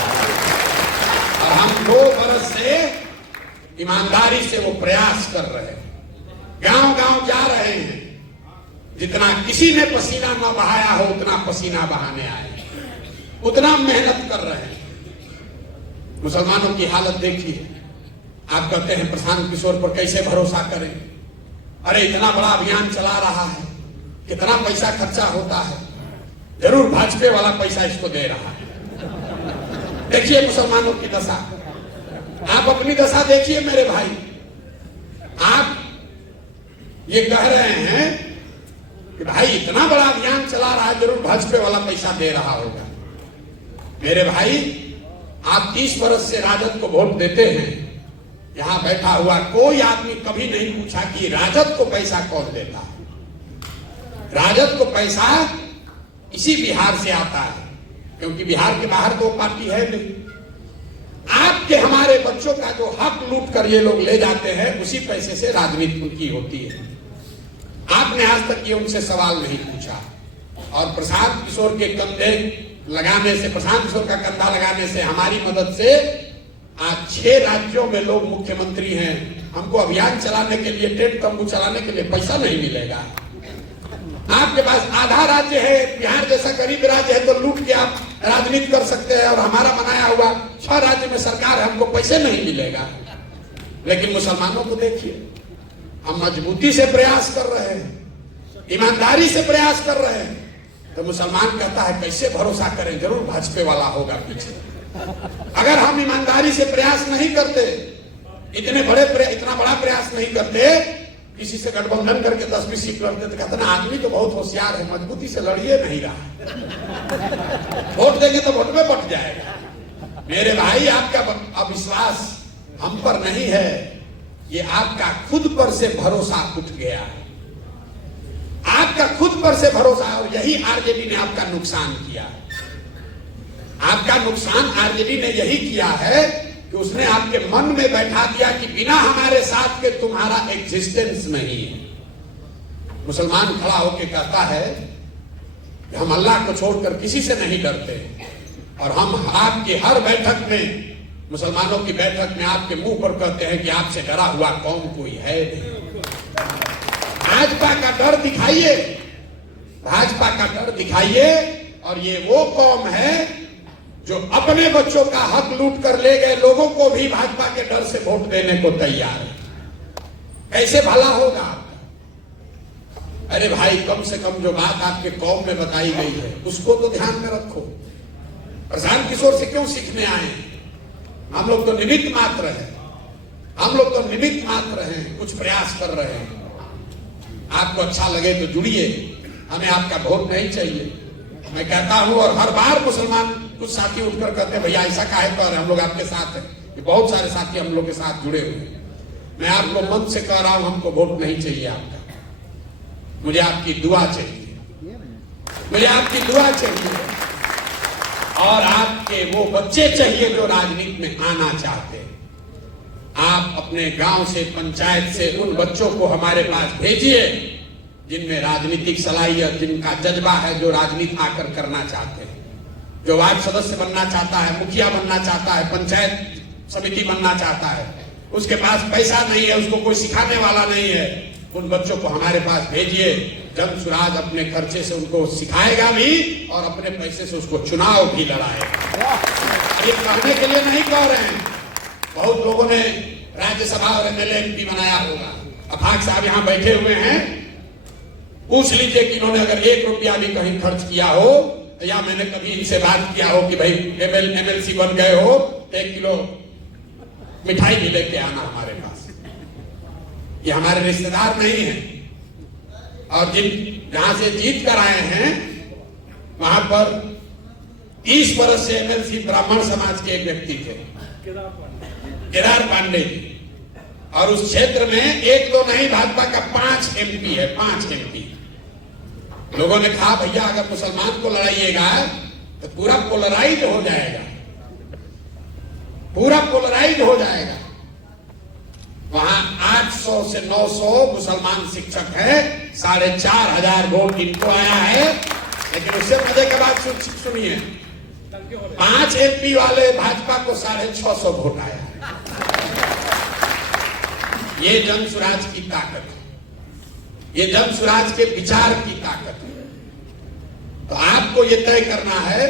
और हम 2 बरस से ईमानदारी से वो प्रयास कर रहे हैं, गांव गांव जा रहे हैं। जितना किसी ने पसीना न बहाया हो उतना पसीना बहाने आए, उतना मेहनत कर रहे हैं। मुसलमानों की हालत देखिए। आप कहते हैं प्रशांत किशोर पर कैसे भरोसा करें? अरे इतना बड़ा अभियान चला रहा है, कितना पैसा खर्चा होता है, जरूर भाजपा वाला पैसा इसको दे रहा है। देखिए मुसलमानों की दशा, आप अपनी दशा देखिए मेरे भाई। आप ये कह रहे हैं कि भाई इतना बड़ा अभियान चला रहा है, जरूर भाजपा वाला पैसा दे रहा होगा। मेरे भाई आप 30 बरस से राजद को वोट देते हैं। यहां बैठा हुआ कोई आदमी कभी नहीं पूछा कि राजद को पैसा कौन देता है। राजद को पैसा इसी बिहार से आता है, क्योंकि बिहार के बाहर तो पार्टी है नहीं। आपके हमारे बच्चों का जो हक लूट कर ये लोग ले जाते हैं, उसी पैसे से राजनीति उनकी होती है। आपने आज तक ये उनसे सवाल नहीं पूछा। और प्रशांत किशोर के कंधे लगाने से, प्रशांत किशोर का कंधा लगाने से, हमारी मदद से आज 6 राज्यों में लोग मुख्यमंत्री हैं। हमको अभियान चलाने के लिए, टेंट तंबू चलाने के लिए पैसा नहीं मिलेगा। आपके पास आधा राज्य है, बिहार जैसा गरीब राज्य है, तो लूट के आप राजनीति कर सकते हैं। और हमारा बनाया हुआ 6 राज्य में सरकार है, हमको पैसे नहीं मिलेगा। लेकिन मुसलमानों को देखिए, हम मजबूती से प्रयास कर रहे हैं, ईमानदारी से प्रयास कर रहे हैं, तो मुसलमान कहता है कैसे भरोसा करें, जरूर भाजपा वाला होगा पीछे। अगर हम ईमानदारी से प्रयास नहीं करते, इतना बड़ा प्रयास नहीं करते, किसी से गठबंधन करके 10-20 सीट लड़ते, तो कहते ना आदमी तो बहुत होशियार है, मजबूती से लड़िए नहीं रहा, वोट देंगे तो वोट में बट जाएगा। मेरे भाई, आपका अविश्वास हम पर नहीं है, ये आपका खुद पर से भरोसा उठ गया है। आपका खुद पर से भरोसा, और यही आरजेडी ने आपका नुकसान किया। आपका नुकसान आरजेडी ने यही किया है कि उसने आपके मन में बैठा दिया कि बिना हमारे साथ के तुम्हारा एग्जिस्टेंस नहीं है। मुसलमान खड़ा होकर कहता है कि हम अल्लाह को छोड़कर किसी से नहीं डरते, और हम आपकी हर बैठक में, मुसलमानों की बैठक में आपके मुंह पर कहते हैं कि आपसे डरा हुआ कौन कोई है नहीं। भाजपा का डर दिखाइए, भाजपा का डर दिखाइए। और ये वो कौम है जो अपने बच्चों का हक लूट कर ले गए लोगों को भी भाजपा के डर से वोट देने को तैयार है। कैसे भला होगा आपका? अरे भाई, कम से कम जो बात आपके कौम में बताई गई है उसको तो ध्यान में रखो। प्रशांत किशोर से क्यों सीखने आए? हम लोग तो निमित्त मात्र हैं, हम लोग तो निमित्त मात्र हैं, कुछ प्रयास कर रहे हैं। आपको अच्छा लगे तो जुड़िए, हमें आपका वोट नहीं चाहिए। मैं कहता हूं, और हर बार मुसलमान कुछ साथी उठकर कहते हैं भैया ऐसा काहे कर, हम लोग आपके साथ हैं। बहुत सारे साथी हम लोग के साथ जुड़े हुए हैं। मैं आपको मन से कह रहा हूं, हमको वोट नहीं चाहिए आपका, मुझे आपकी दुआ चाहिए, मुझे आपकी दुआ चाहिए। और आपके वो बच्चे चाहिए जो राजनीति में आना चाहते हैं। आप अपने गांव से, पंचायत से उन बच्चों को हमारे पास भेजिए जिनमें राजनीतिक सलाहियत, जिनका जज्बा है, जो राजनीति आकर करना चाहते हैं, जो वार्ड सदस्य बनना चाहता है, मुखिया बनना चाहता है, पंचायत समिति बनना चाहता है, उसके पास पैसा नहीं है, उसको कोई सिखाने वाला नहीं है, उन बच्चों को हमारे पास भेजिए। जन सुराज अपने खर्चे से उनको सिखाएगा भी और अपने पैसे से उसको चुनाव भी लड़ाएगा। ये कहने के लिए नहीं कह रहे हैं, बहुत लोगों ने राज्यसभा और एमएलए एमपी बनाया होगा। अफाक साहब यहाँ बैठे हुए हैं, पूछ लीजिए कि इन्होंने अगर 1 रुपया भी कहीं खर्च किया हो, या मैंने कभी इनसे बात किया हो कि भाई एमएलसी बन गए हो, 1 किलो मिठाई भी लेके आना हमारे पास। ये हमारे रिश्तेदार नहीं है। और जहां से जीत कर आए हैं वहां पर 30 बरस से एमएलसी ब्राह्मण समाज के एक व्यक्ति थे, केदार पांडे जी। और उस क्षेत्र में 1 तो नहीं, भाजपा का 5 एमपी है, 5 एमपी। लोगों ने कहा भैया अगर मुसलमान को लड़ाइएगा तो पूरा पोलराइज हो जाएगा, पूरा पोलराइज हो जाएगा। वहां 800 से 900 मुसलमान शिक्षक है, 4,500 वोट इनको आया है। लेकिन उससे मजे के बाद सुनिए, 5 एमपी वाले भाजपा को 650 वोट आया है। ये जन सुराज की ताकत है, ये जन सुराज के विचार की ताकत है। तो आपको ये तय करना है,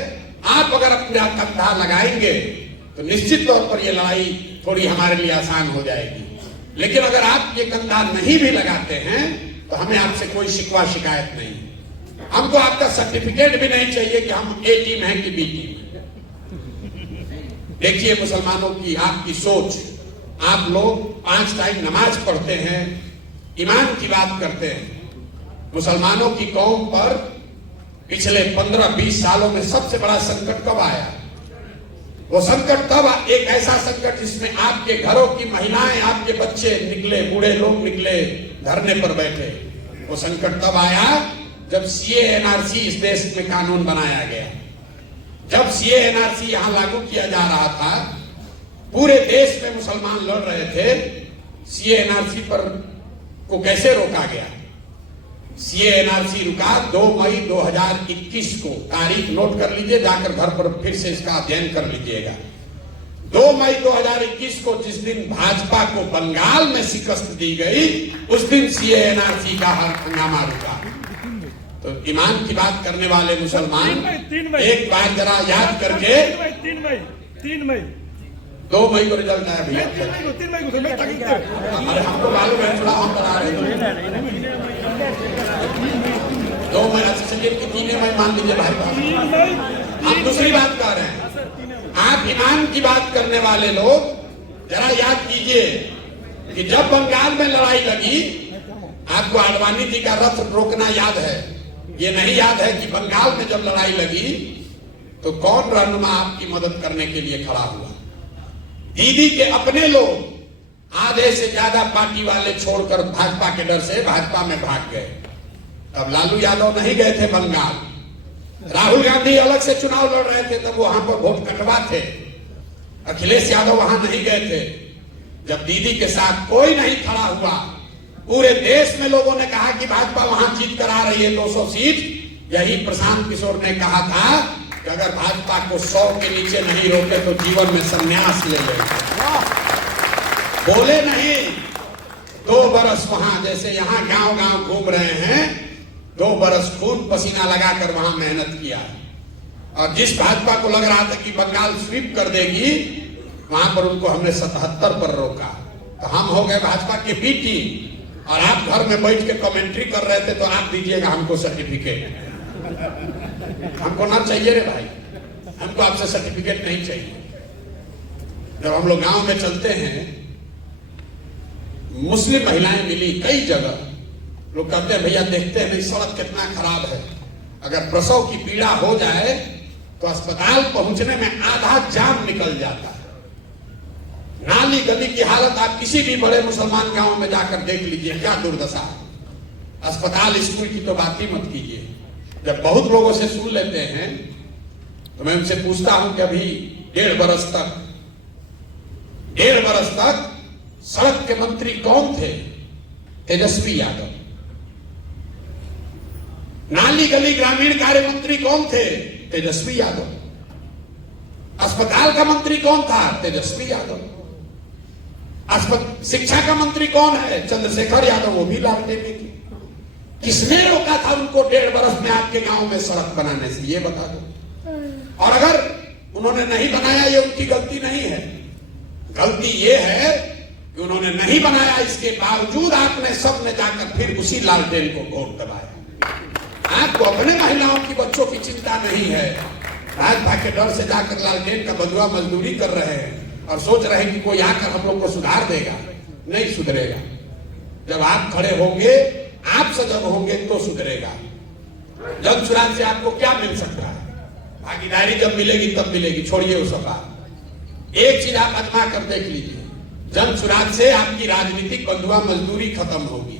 आप अगर अपना कंधा लगाएंगे तो निश्चित तौर पर ये लड़ाई थोड़ी हमारे लिए आसान हो जाएगी। लेकिन अगर आप ये कंधा नहीं भी लगाते हैं तो हमें आपसे कोई शिकवा शिकायत नहीं। हमको आपका सर्टिफिकेट भी नहीं चाहिए कि हम ए टीम है कि बी टीम है। देखिए मुसलमानों की आपकी सोच, आप लोग 5 टाइम नमाज पढ़ते हैं, ईमान की बात करते हैं। मुसलमानों की कौम पर पिछले 15-20 सालों में सबसे बड़ा संकट कब आया? वो संकट तब, एक ऐसा संकट जिसमें आपके घरों की महिलाएं, आपके बच्चे निकले, बूढ़े लोग निकले, धरने पर बैठे। वो संकट तब आया जब सीए एनआरसी इस देश में कानून बनाया गया। जब सीए एनआरसी यहां लागू किया जा रहा था, पूरे देश में मुसलमान लड़ रहे थे। सीए एनआरसी पर को कैसे रोका गया? सीए एनआरसी रुका 2 मई 2021 को। तारीख नोट कर लीजिए, जाकर घर पर फिर से इसका अध्ययन कर लीजिएगा। 2 मई 2021 को, जिस दिन भाजपा को बंगाल में शिकस्त दी गई, उस दिन सीए एनआरसी का हंगामा रुका। तो ईमान की बात करने वाले मुसलमान एक बार जरा याद करके, 3 मई 2 मई को रिजल्ट आया भैया। 3 मई को अरे हमको मालूम है, थोड़ा हम बता रहे हैं। 2 मई चलिए, 3 मई मान लीजिए भाई। हम दूसरी बात कर रहे हैं। आप ईमान की बात करने वाले लोग जरा याद कीजिए कि जब बंगाल में लड़ाई लगी, आपको आडवाणी जी का रथ रोकना याद है। ये नहीं याद है कि बंगाल में जब लड़ाई लगी तो कौन रहनुमा आपकी मदद करने के लिए खड़ा हुआ? दीदी के अपने लोग, आधे से ज्यादा पार्टी वाले छोड़कर भाजपा के डर से भाजपा में भाग गए। तब लालू यादव नहीं गए थे बंगाल। राहुल गांधी अलग से चुनाव लड़ रहे थे, तब वहां पर वोट कटवा थे। अखिलेश यादव वहां नहीं गए थे। जब दीदी के साथ कोई नहीं खड़ा हुआ, पूरे देश में लोगों ने कहा कि भाजपा वहां जीत कर आ रही है 200 सीट। यही प्रशांत किशोर ने कहा था कि अगर भाजपा को 100 के नीचे नहीं रोके तो जीवन में संन्यास ले लेंगे। बोले नहीं। 2 बरस वहां, जैसे यहां गांव गांव घूम रहे हैं, 2 बरस खून पसीना लगाकर वहां मेहनत किया। और जिस भाजपा को लग रहा था कि बंगाल स्वीप कर देगी, वहां पर उनको हमने 77 पर रोका। तो हम हो गए भाजपा के बी टीम, और आप घर में बैठ के कमेंट्री कर रहे थे, तो आप दीजिएगा हमको सर्टिफिकेट। हमको ना चाहिए रे भाई, हमको आपसे सर्टिफिकेट नहीं चाहिए। जब हम लोग गांव में चलते हैं, मुस्लिम महिलाएं मिली कई जगह। लोग कहते हैं भैया देखते हैं सड़क कितना खराब है, अगर प्रसव की पीड़ा हो जाए तो अस्पताल पहुंचने में आधा जान निकल जाता है। नाली गली की हालत आप किसी भी बड़े मुसलमान गांव में जाकर देख लीजिए, क्या दुर्दशा है। अस्पताल स्कूल की तो बात ही मत कीजिए। जब बहुत लोगों से सुन लेते हैं तो मैं उनसे पूछता हूं कि अभी 1.5 बरस तक सड़क के मंत्री कौन थे? तेजस्वी यादव। नाली गली ग्रामीण कार्य मंत्री कौन थे? तेजस्वी यादव। अस्पताल का मंत्री कौन था? तेजस्वी यादव। शिक्षा का मंत्री कौन है? चंद्रशेखर यादव, वो भी लालटेन में थी। किसने रोका था उनको 1.5 बरस में आपके गांव में सड़क बनाने से? ये बता दो। और अगर उन्होंने नहीं बनाया, ये उनकी गलती नहीं है। गलती ये है कि उन्होंने नहीं बनाया, इसके बावजूद आपने सबने जाकर फिर उसी लालटेन को वोट दबाया। आपको अपने महिलाओं की, बच्चों की चिंता नहीं है। भाजपा के डर से जाकर लालटेन का बंधुआ मजदूरी कर रहे हैं और सोच रहे हैं कि कोई आकर हम लोग को सुधार देगा। नहीं सुधरेगा। जब आप खड़े होंगे, आप सजग होंगे तो सुधरेगा। जन सुराज से आपको क्या मिल सकता है? भागीदारी जब मिलेगी तब मिलेगी, छोड़िए वो सब बात। एक चीज आप आजमा कर देख लीजिए, जन सुराज से आपकी राजनीतिक बंधुआ मजदूरी खत्म होगी।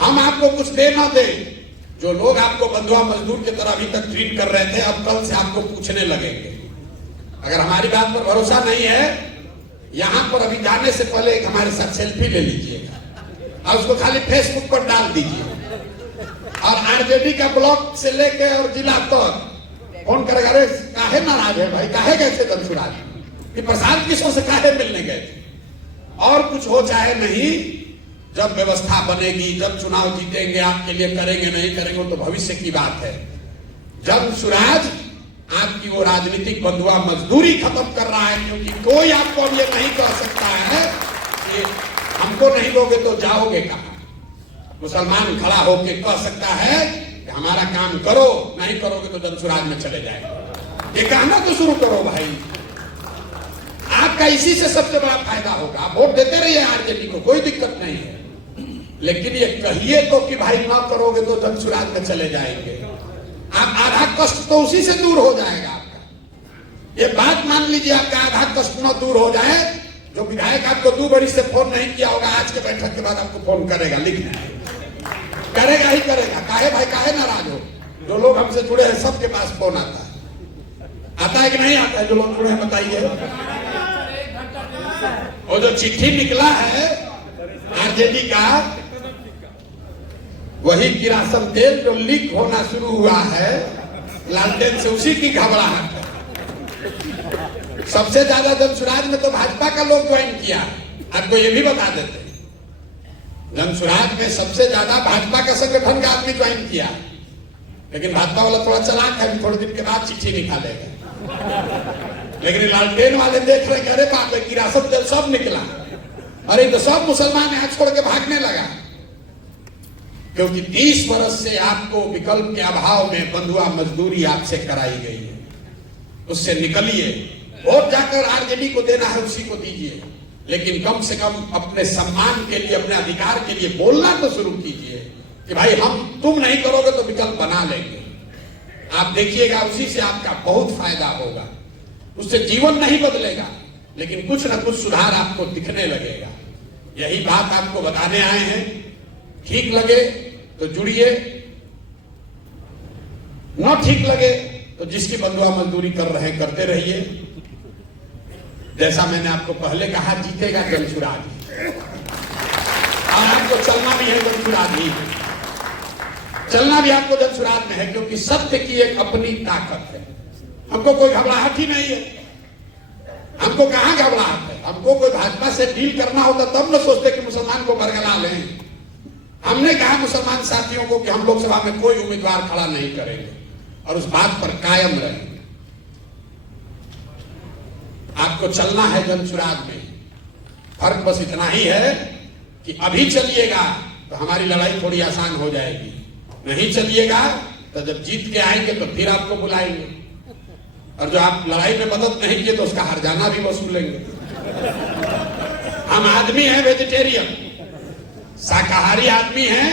हम आपको कुछ दे ना दे, जो लोग आपको बंधुआ मजदूर की तरह अभी तक ट्रीट कर रहे थे, अब कल से आपको पूछने लगेंगे। अगर हमारी बात पर भरोसा नहीं है, यहां पर अभी जाने से पहले एक हमारे साथ सेल्फी ले लीजिएगा और उसको खाली फेसबुक पर डाल दीजिए। और आरजेडी का ब्लॉक से लेके और जिला तक फोन करेगा, अरे काहे नाराज है भाई, काहे गए थे धनसुराज, कि प्रशांत किशोर से काहे मिलने गए थे? और कुछ हो चाहे नहीं, जब व्यवस्था बनेगी, जब चुनाव जीतेंगे, आपके लिए करेंगे नहीं करेंगे तो भविष्य की बात है। जब सुराज आपकी वो राजनीतिक बंधुआ मजदूरी खत्म कर रहा है, क्योंकि कोई आपको अब ये नहीं कह सकता है कि हमको नहीं दोगे तो जाओगे कहां। मुसलमान खड़ा होकर कह सकता है कि हमारा काम करो, नहीं करोगे तो जनसुराज में चले जाएंगे। ये कहना तो शुरू करो भाई। आपका इसी से सबसे बड़ा फायदा होगा। आप वोट देते रहिए आरजेडी को, कोई दिक्कत नहीं है, लेकिन ये कहिए तो कि भाई ना करोगे तो जनसुराज में चले जाएंगे। आप आधा कष्ट तो उसी से दूर हो जाएगा आपका। ये बात मान लीजिए आपका आधा कष्ट न दूर हो जाए, जो विधायक आपको 2 बरी से फोन नहीं किया होगा, आज के बैठक के बाद आपको फोन करेगा, लिखना करेगा ही करेगा। काहे भाई, काहे नाराज हो? जो लोग हमसे जुड़े हैं सबके पास फोन आता है कि नहीं आता है? जो लोग जुड़े हैं बताइए। वो जो चिट्ठी निकला है आरजेडी का, वही किरासन तेल जो लीक होना शुरू हुआ है लालटेन से, उसी की घबराहट है। सबसे ज्यादा जनसुराज में तो भाजपा का लोग ज्वाइन किया। आपको ये भी बता देते, जनसुराज में सबसे ज्यादा भाजपा का संगठन का आदमी ज्वाइन किया, लेकिन भाजपा वाला थोड़ा चालाक है, थोड़े दिन के बाद चिट्ठी निकालेगा। लेकिन लालटेन वाले देख रहे, अरे बाप रे, किरासन तेल सब निकला, अरे तो सब मुसलमान यहाँ छोड़ के भागने लगा। क्योंकि 30 वर्ष से आपको विकल्प के अभाव में बंधुआ मजदूरी आपसे कराई गई है, उससे निकलिए। वोट जाकर आरजेडी को देना है, उसी को दीजिए, लेकिन कम से कम अपने सम्मान के लिए, अपने अधिकार के लिए बोलना तो शुरू कीजिए कि भाई तुम नहीं करोगे तो विकल्प बना लेंगे। आप देखिएगा, उसी से आपका बहुत फायदा होगा। उससे जीवन नहीं बदलेगा, लेकिन कुछ न कुछ सुधार आपको दिखने लगेगा। यही बात आपको बताने आए हैं। ठीक लगे तो जुड़िए, न ठीक लगे तो जिसकी बंधुआ मजदूरी कर रहे हैं करते रहिए। जैसा मैंने आपको पहले कहा, जीतेगा जनसुराज, और आपको चलना भी है जनसुराज ही, चलना भी आपको जनसुराज में है, क्योंकि सत्य की एक अपनी ताकत है। हमको कोई घबराहट ही नहीं है। हमको कहां घबराहट है? हमको कोई भाजपा से डील करना होता तब न सोचते कि मुसलमान को बरगला लें। हमने कहा मुसलमान साथियों को कि हम लोकसभा में कोई उम्मीदवार खड़ा नहीं करेंगे, और उस बात पर कायम रहेंगे। आपको चलना है जनसुराज में। फर्क बस इतना ही है कि अभी चलिएगा तो हमारी लड़ाई थोड़ी आसान हो जाएगी, नहीं चलिएगा तो जब जीत के आएंगे तो फिर आपको बुलाएंगे, और जो आप लड़ाई में मदद नहीं किए तो उसका हर्जाना भी वसूलेंगे। हम आदमी हैं वेजिटेरियन, शाकाहारी आदमी हैं,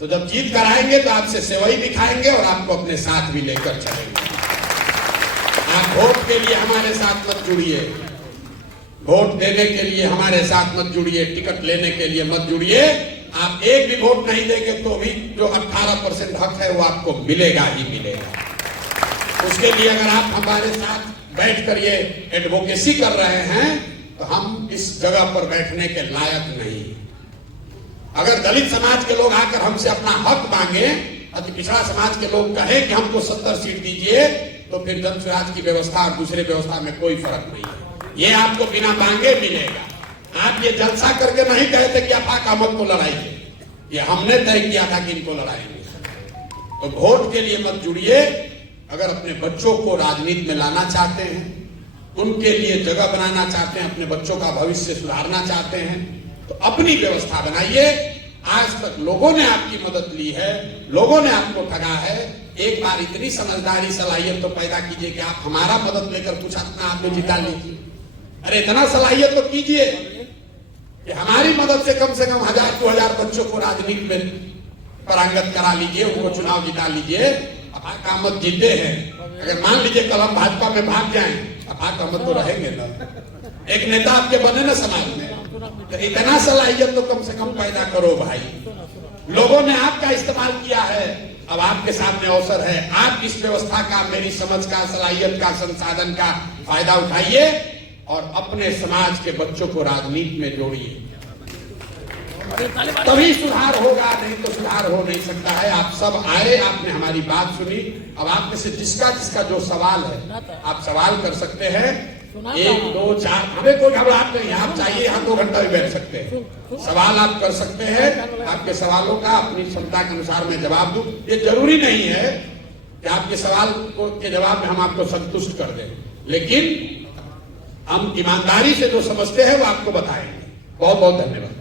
तो जब जीत कर आएंगे तो आपसे सेवई भी खाएंगे और आपको अपने साथ भी लेकर चलेंगे। आप वोट के लिए हमारे साथ मत जुड़िए, वोट देने के लिए हमारे साथ मत जुड़िए, टिकट लेने के लिए मत जुड़िए। आप एक भी वोट नहीं देंगे तो भी जो 18% हक है वो आपको मिलेगा ही मिलेगा। उसके लिए अगर आप हमारे साथ बैठकर ये एडवोकेसी कर रहे हैं तो हम इस जगह पर बैठने के लायक नहीं। अगर दलित समाज के लोग आकर हमसे अपना हक मांगे, अति पिछड़ा समाज के लोग कहें कि हमको 70 सीट दीजिए, तो फिर जनसुराज की व्यवस्था और दूसरे व्यवस्था में कोई फर्क नहीं है। ये आपको बिना मांगे मिलेगा। आप ये जलसा करके नहीं कहते कि आफाक अहमद को लड़ाइए, ये हमने तय किया था कि इनको लड़ाएंगे। तो वोट के लिए मत जुड़िए। अगर अपने बच्चों को राजनीति में लाना चाहते हैं, उनके लिए जगह बनाना चाहते हैं, अपने बच्चों का भविष्य सुधारना चाहते हैं, तो अपनी व्यवस्था बनाइए। आज तक लोगों ने आपकी मदद ली है, लोगों ने आपको ठगा है। एक बार इतनी समझदारी सलाहियत तो पैदा कीजिए कि आप हमारा मदद लेकर कुछ अपना आप जिता लीजिए। अरे इतना सलाहियत तो कीजिए कि हमारी मदद से कम 1000-2000 बच्चों को राजनीति में पारंगत करा लीजिए, उनको चुनाव जिता लीजिए। आफाक अहमद जीते हैं, अगर मान लीजिए कल हम भाजपा में भाग जाएं, आफाक अहमद तो रहेंगे ना, एक नेता आपके बने ना समाज में। तो इतना सलाहियत तो कम से कम पैदा करो भाई। लोगों ने आपका इस्तेमाल किया है, अब आपके सामने अवसर है। आप इस व्यवस्था का, मेरी समझ का, सलाहियत का, संसाधन का फायदा उठाइए और अपने समाज के बच्चों को राजनीति में जोड़िए, तभी सुधार होगा, नहीं तो सुधार हो नहीं सकता है। आप सब आए, आपने हमारी बात सुनी। अब आप में से जिसका जो सवाल है आप सवाल कर सकते हैं। 1, 2, 4, हमें कोई घबराहट नहीं है। आप चाहिए यहाँ 2 घंटा भी बैठ सकते हैं, सवाल आप कर सकते हैं। आपके सवालों का अपनी क्षमता के अनुसार मैं जवाब दूं। ये जरूरी नहीं है कि आपके सवाल के जवाब में हम आपको संतुष्ट कर दें, लेकिन हम ईमानदारी से जो समझते हैं वो आपको बताएंगे। बहुत बहुत धन्यवाद।